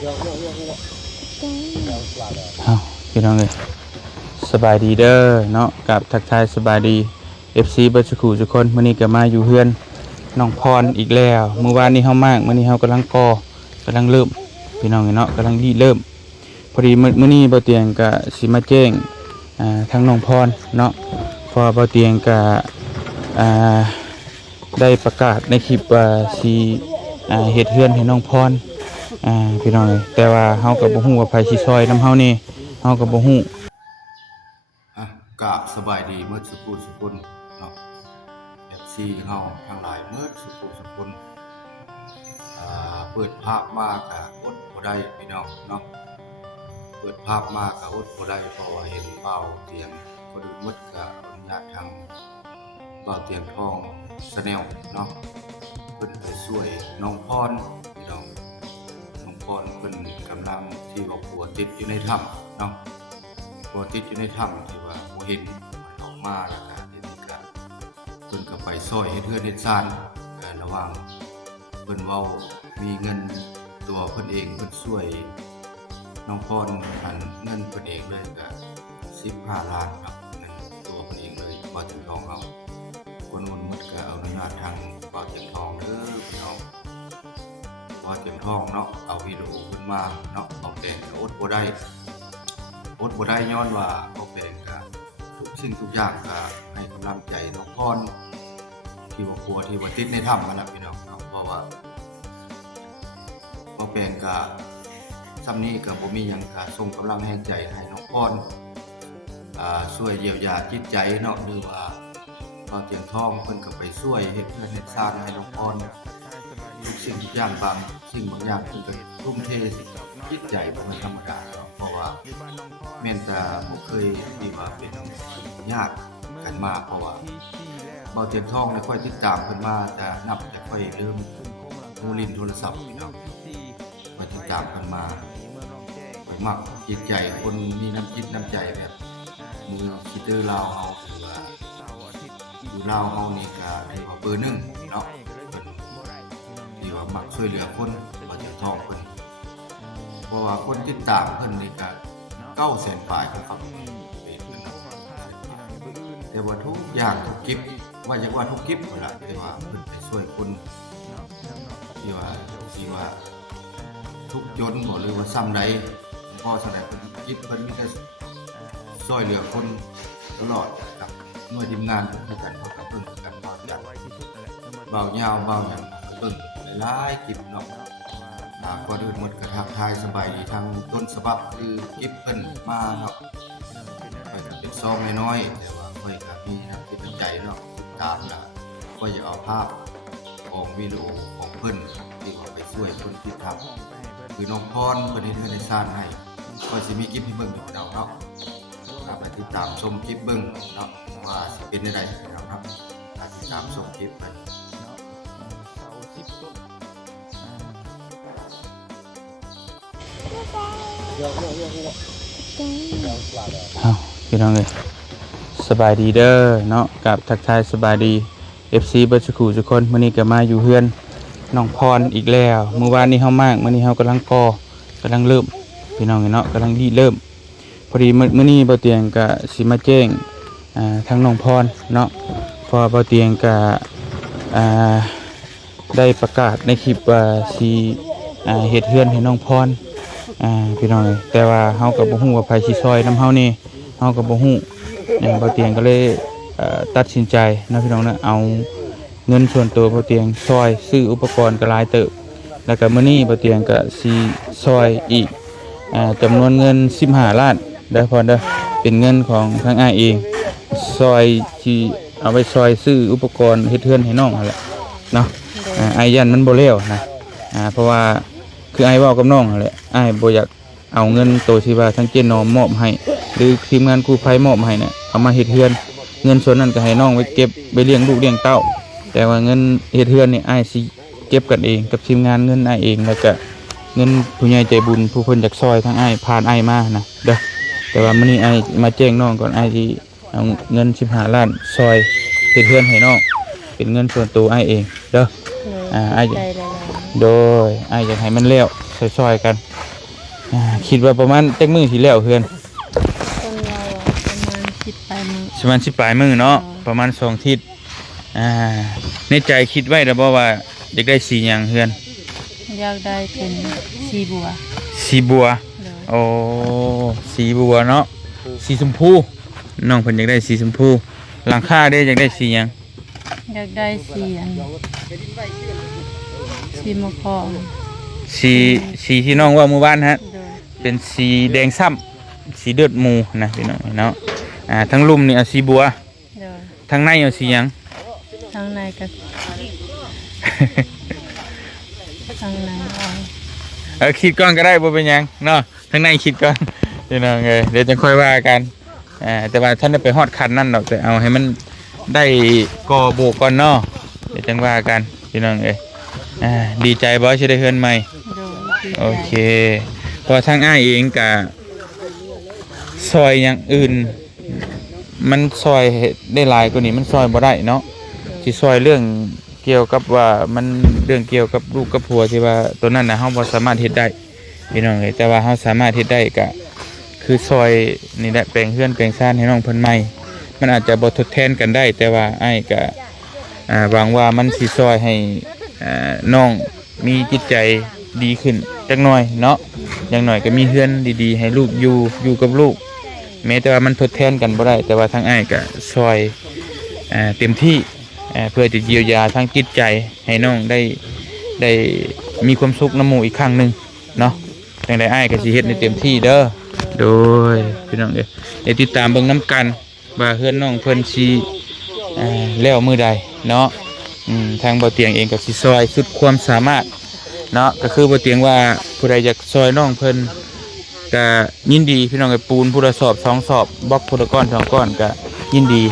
เอาพี่น้องเลยสบายดีเด้อเนาะกับทักทายสบายดี FC เบิร์ดสกูทุกคนมื้อนี้ก็มาอยู่เฮือนน้องพรอีกแล้วเมื่อวานนี้เฮามากมื้อนี้เฮากำลังกำลังเริ่มพี่น้องเนาะกำลังเริ่มพอดีมื้อนี้บ่เตียงก็สิมาแจ้งทางน้องพรเนาะพอบ่เตียงก็ได้ประกาศในคลิปว่าสิเฮ็ดเฮือนให้น้องพรพี่น้องแต่ว่าเฮาก็บ่ฮู้ว่าไผสิซอยนำเฮานี่เฮาก็บ่ฮู้กะสบายดีเมื่อสุขุสุขุนเนาะFC เฮาทั้งหลายเมื่อสุขุสุขุนเปิดภาพมากะอดบ่ได้พี่น้องเนาะเปิดภาพมากะอดบ่ได้เพราะว่าเห็นเป้าเตียงคนอื่นหมดกะอนุญาตทางเป้าเตียงทองชาแนลเนาะเพิ่นไปช่วยน้องพรพี่น้องน้องพรเพิ่นกำลังที่ว่าป่วยติดอยู่ในถ้ำเนาะป่วยติดอยู่ในถ้ำที่ว่าบ่เห็นออกมาแล้วก็เดี๋ยวนี้ก็เพิ่นก็ไปซอยเฮ็ดเฮือนเฮ็ดซ่านระหว่างเพิ่นเว้ามีเงินตัวเพิ่นเองเพิ่นช่วยน้องพรหันเงินเพิ่นเองเลยก็15 ล้านครับเงินตัวเพิ่นเองเลยบ่ถึงทองเอาคนอื่นหมดก็เอาอนุญาตทางบ่อเจียงทองเด้อพี่น้องบ่อเจียงทองเนาะเอาวิดีโอขึ้นมาเนาะเอาแต่อดบ่ได้ย้อนว่าเอาเป็นก็ทุกสิ่งทุกอย่างก็ให้กำลังใจน้องพรที่ว่าปัวที่ว่าติดในถ้ำนั่นแหละพี่น้องเนาะเพราะว่าเอาเป็นก็ซ้ำนี้ก็บ่มีหยังก็ส่งกำลังแรงใจให้น้องพรช่วยเยียวยาจิตใจเนาะหรือว่าบ่อเตียงทองเพิ่นก็ไปช่วยเฮ็ดเพื่อนเฮ็ดซ่านให้น้องพรทุกสิ่งทุกอย่างบางสิ่งบางอย่างเพิ่นก็ทุ่มเทจิตใจบ่ธรรมดาเนาะเพราะว่าแม่นแต่บ่เคยมีว่าเป็นญาติกันมาเพราะว่าบ่อเตียงทองได้ค่อยติดตามเพิ่นมาแต่นับแต่ค่อยลืมโทรลินโทรศัพท์พี่น้องค่อยติดตามเพิ่นมาค่อยมักจิตใจคนมีน้ำจิตน้ำใจแบบมือคิดตื้อลาวเฮาถือว่าอยู่ลาวเฮานี่ก็ถือว่าเบอร์1เนาะเพิ่นที่ว่ามักช่วยเหลือคนบ่อเตียงทองเพิ่นเพราะว่าคนติดตามเพิ่นนี่ก็900,000 ปลายครับแต่ว่าทุกอย่างทุกคลิปว่าอย่างว่าทุกคลิปนั่นล่ะแต่ว่าเพิ่นไปช่วยคนที่ว่าทุกจนบ่หรือว่าซ้ำใดพอแสดงเพิ่นคลิปเพิ่นมีแต่ช่วยเหลือคนตลอดกับหน่วยทีมงานคือกันเขาก็เพิ่นกันบ่จัดเบายาวเบาหยังเบิ่งหลายคลิปเนาะก่อนอื่นหมดก็ทักทายสบายดีทางต้นฉบับคือคลิปเพิ่นมาเนาะเป็นซองน้อยๆแต่ว่าค่อยก็มีน้ำจิตน้ำใจเนาะติดตามแล้วก็อยากเอาภาพของวิดีโอของเพิ่นที่ว่าไปช่วยคนที่ทำคือน้องพรเพิ่นเฮ็ดเฮือนให้ซ่านให้ก็สิมีคลิปให้เบิ่งอยู่เนาะไปติดตามชมคลิปเบิ่งเนาะว่าสิเป็นจังได๋เนาะติดตามชมคลิปไปเอาพี่น้องเลยสบายดีเด้อเนาะกับทักทายสบายดี FC เบิร์ดสกูทุกคนมื้อนี้ก็มาอยู่เฮือนน้องพรอีกแล้วเมื่อวานนี้เฮามากมื้อนี้เฮากำลังกำลังเริ่มพี่น้องเนาะกำลังเริ่มพอดีมื้อนี้บ่เตียงก็สิมาแจ้งทางน้องพรเนาะพอบ่เตียงก็ได้ประกาศในคลิปว่าสิเฮ็ดเฮือนให้น้องพรพี่น้องแต่ว่าเฮาก็บ่ฮู้ว่าไผสิซอยนำเฮานี่เฮาก็บ่ฮู้บ่เตียงก็เลยตัดสินใจนะพี่น้องนะเอาเงินส่วนตัวบ่เตียงซอยซื้ออุปกรณ์ก็หลายเติบแล้วก็มื้อนี้บ่เตียงก็สิซอยอีกจำนวนเงิน15 ล้านเด้อพรเด้อเป็นเงินของทางอ้ายเองซอยที่เอาไปซอยซื้ออุปกรณ์เฮ็ดเฮือนให้น้องนั่นแหละเนาะอ้ายยันมันบ่แล้วนะเพราะว่าคืออ้ายเว้ากับน้องนั่นแหละอ้ายบ่อยากเอาเงินตัวที่ว่าทางเจนอมมอบให้หรือทีมงานกู้ภัยมอบให้เนี่ยเอามาเฮ็ดเฮือนเงินส่วนนั้นก็ให้น้องไว้เก็บไปเลี้ยงลูกเลี้ยงเต้าแต่ว่าเงินเฮ็ดเฮือนนี่อ้ายสิเก็บกันเองกับทีมงานเงินอ้ายเองแล้วก็เงินผู้ใหญ่ใจบุญผู้เพิ่นอยากซอยทางอ้ายผ่านอ้ายมานะเด้อแต่ว่ามื้อนี้อ้ายมาแจ้งน้องก่อนอ้ายสิเอาเงิน15 ล้านซอยเฮ็ดเฮือนให้น้องเป็นเงินส่วนตัวอ้ายเองเด้ออ้ายโดยอ้ายอยากให้มันแล้วซอยๆกัน คิดว่าประมาณจักมื้อสิแล้วเฮือน คนเราประมาณ10 ปลายมือ ประมาณ10ปลายมื้อเนาะประมาณ2อาทิตย์อ่าในใจคิดไว้แล้วบ่ว่าอยากได้สีหยังเฮือน อยากได้เป็นสีบัว สีบัว เลย โอ้สีบัวเนาะสีชมพูน้องเพิ่นอยากได้สีชมพูหลังคาได้อยากได้สีหยัง อยากได้สีอันสีมะกอก สีที่น้องว่าเมื่อวานฮะ เลย เป็นสีแดงซ้ำสีเลือดหมูนะพี่น้องเนาะทั้งลุ่มนี่เอาสีบัว เลย ทั้งในเอาสีหยัง ทางในก็ทางในเอา คิดก่อนก็ได้บ่เป็นหยังเนาะทั้งในคิดก่อนพี่น้องเอ้ยเดี๋ยวจะค่อยว่ากันแต่ว่าท่านได้ไปฮอดคันนั่นดอกแต่เอาให้มันได้ก่อโบกก่อนเนาะเดี๋ยวจังว่ากันพี่น้องเอ้ยดีใจบ่สิได้เฮือนใหม่ โดยดีใจ โอเคเพอทางอ้ายเองกะซอยอย่างอื่น มันซอยได้หลายกว่านี้มันซอยบ่ได้เนาะสิซอยเรื่องเกี่ยวกับว่ามันเรื่องเกี่ยวกับลูกกับผัวที่ว่าตัวนั้นน่ะเฮาบ่สามารถเฮ็ดได้พี่น้องเอ้ยแต่ว่าเฮาสามารถเฮ็ดได้ก็คือซอยนี่แหละแปลงเฮือนแปลงซ่านให้น้องเพิ่นใหม่มันอาจจะบ่ทดแทนกันได้ แต่ว่าอ้ายก็หวังว่ามันสิซอยให้น้องมีจิตใจดีขึ้นจักหน่อยเนาะอย่างหน่อยก็มีเฮือนดีๆให้ลูกอยู่กับลูกแม้แต่ว่ามันทดแทนกันบ่ได้แต่ว่าทางอ้ายก็ซอยเต็มที่เพื่อจะเยียวยาทางจิตใจให้น้องได้มีความสุขน้ำหมู่อีกครั้งหนึงเนาะจังได๋อ้ายก็สิเฮ็ดในเต็มที่เด้อโดยพี่น้องเอ้ยได้ติดตามเบิ่งนํกันว่าเฮือนน้องเพิ่นสิแล้วมื้อใดเนาะทางบ่เตียงเองก็สิซอยสุดความสามารถเนาะก็คือบ่เตียงว่าผู้ใดอยากซอยน้องเพิ่นก็ยินดีพี่น้องเอ้ยปูนผู้ละสอบ2สอบบล็อกผู้ละก้อน2ก้อนก็ยินดี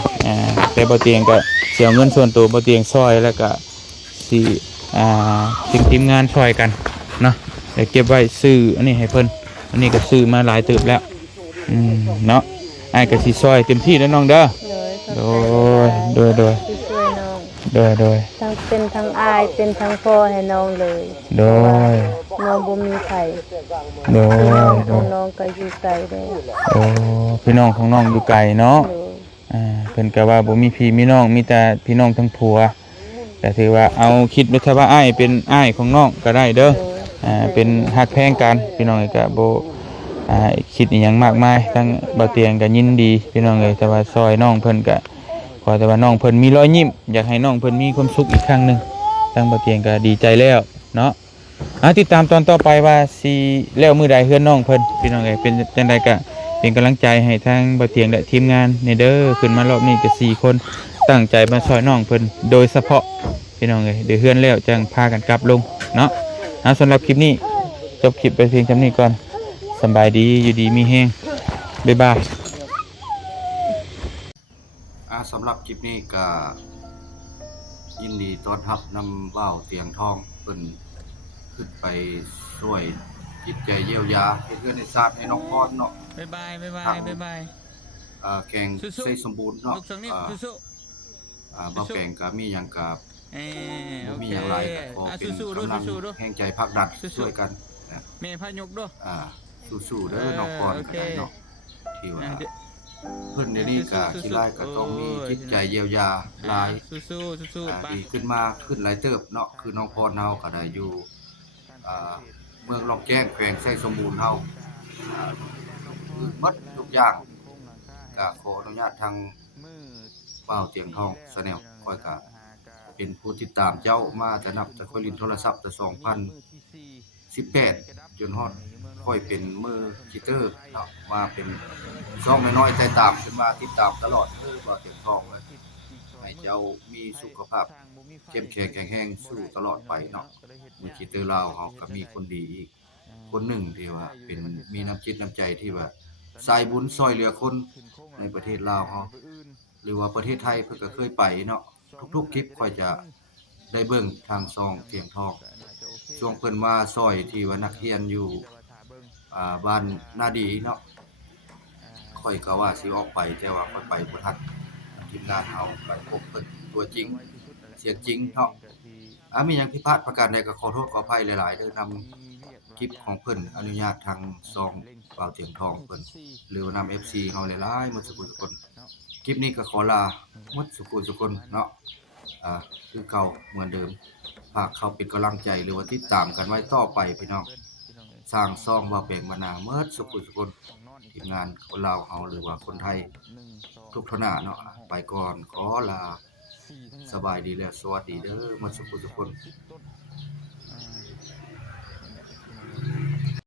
แต่บ่เตียงก็เสียเงินส่วนตัวบ่เตียงซอยแล้วก็สิทีมงานซอยกันเนาะเดี๋ยวเก็บไว้ซื้ออันนี้ให้เพิ่นอันนี้ก็ซื้อมาหลายเติบแล้วเนาะอ้ายก็สิซอยเต็มที่แล้วน้องเด้อ เลยเข้า โด ใจ ย ที่ช่วยน้อง โดย ทั้งเป็นทั้งอายเป็นทั้งพ่อให้น้องเลย โดย น้องบ่มีไผ โด พี่น้อง ย ของน้องก็อยู่ไกลเลย โอ้พี่น้องของน้องอยู่ไกลเนาะ โดย เพิ่นก็ว่าบ่มีพี่มีน้องมีแต่พี่น้องทั้งผัวแต่ถือว่าเอาคิดไว้ถ้าว่าอ้ายเป็นอ้ายของน้องก็ได้เด้อ โดย เป็นฮักแพงกันพี่น้องก็บ่คิดอีหยังมากมายทั้งบ่เตียงก็ยินดีพี่น้องเอ้ยแต่ว่าซอยน้องเพิ่นก็ขอแต่ว่าน้องเพิ่นมีรอยยิ้มอยากให้น้องเพิ่นมีความสุขอีกครั้งหนึงทั้งบ่เตียงก็ดีใจแล้วเนาะติดตามตอนต่อไปว่าสิแล้วมื้อใดเฮือนน้องเพิ่นพี่น้องเอ้ยเป็นจังไดก็เป็นกำลังใจให้ทางบ่เตียงและทีมงานนี่เด้อขึ้นมารอบนี้ก็4คนตั้งใจมาช่วยน้องเพิ่นโดยเฉพาะพี่น้องเอ้ยเดี๋ยวเฮือนแล้วจังพากันกลับลงเนาะสำหรับคลิปนี้จบคลิปไปเพียงเท่านี้ก่อนสำบายดีอยู่ดีมีแฮงบ๊ายบาย สำหรับคลิปนี้ก็ยินดีต้อนรับนำว่าวเตียงทองเพิ่นขึ้นไปช่วยจิตใจเยียวยาให้เพื่อนในทราบให้น้องพรเนาะ บ๊ายบายบ๊ายบายบ๊ายบาย แกงใส่สมบูรณ์เนาะ ลูกทางนี้สู้ บ่แกงก็มีหยังก็ โอ มี เค หยังหลายก็ขอเป็น สู้ๆด้วย กำลัง สู้ๆด้วย แห่งใจผลักดันช่วยกันนะ แม่พายุกด้วย สู้ๆเด้อน้องพรก็ได้เนาะที่ว่าเพิ่นเดี๋ยวนี้ก็ขี้ร้ายก็ต้องมีจิตใจเยียวยาหลาย สู้ๆไป ดีขึ้นมาขึ้นหลายเติบเนาะคือน้องพรเฮาก็ได้อยู่เมืองลองแจ้งแขวงไส้สมบูรณ์เฮาคือหมดทุกอย่างก็ขออนุญาตทางบ่าวเตียงทองแชนแนลค่อยก็เป็นผู้ติดตามเจ้ามาแต่นับแต่ค่อยลิ้นโทรศัพท์แต่2018จนฮอดค่อยเป็นมือคิเตอร์เนาะมาเป็นช่องน้อยๆใจตามขึ้นมาติดตามตลอดบ่าวเตียงทองเลยให้เจ้ามีสุขภาพเข้มแข็งแข็งแรงสู้ตลอดไปเนาะมือคิเตอร์ลาวเฮาก็มีคนดีอีกคนหนึ่งที่ว่าเป็นมีน้ำจิตน้ำใจที่ว่าสายบุญช่วยเหลือคนในประเทศลาวเฮาหรือว่าประเทศไทยเพิ่นก็เคยไปเนาะทุกๆคลิปค่อยจะได้เบิ่งทางซองเสียงทองช่วงเพิ่นมาซอยที่ว่านักเรียนอยู่บ้านนาดีเนาะค่อยก็ว่าสิออกไปแต่ว่าค่อยไปบ่ทันทีมงานเฮาไปพบเพิ่นตัวจริงเสียงจริงเนาะมีหยังผิดพลาดประการใดก็ขอโทษขออภัยหลายๆเด้อนำ คลิปของเพิ่นอนุญาตทางซองเป่าเตียงทองเพิ่นหรือว่านำ FC เฮาหลายๆหมดทุกผู้ทุกคนคลิปนี้ก็ขอลาหมดทุกผู้ทุกคนเนาะคือเก่าเหมือนเดิมฝากเข้าเป็นกำลังใจหรือว่าติดตามกันไว้ต่อไปพี่น้องสร้างซองบ่าวแปลงบรรณาหมดทุกผู้ทุกคนทีมงานคนลาวเฮาหรือว่าคนไทยทุกทนาเนาะไปก่อนขอลาสบายดีและสวัสดีเด้อหมดทุกผู้ทุกคน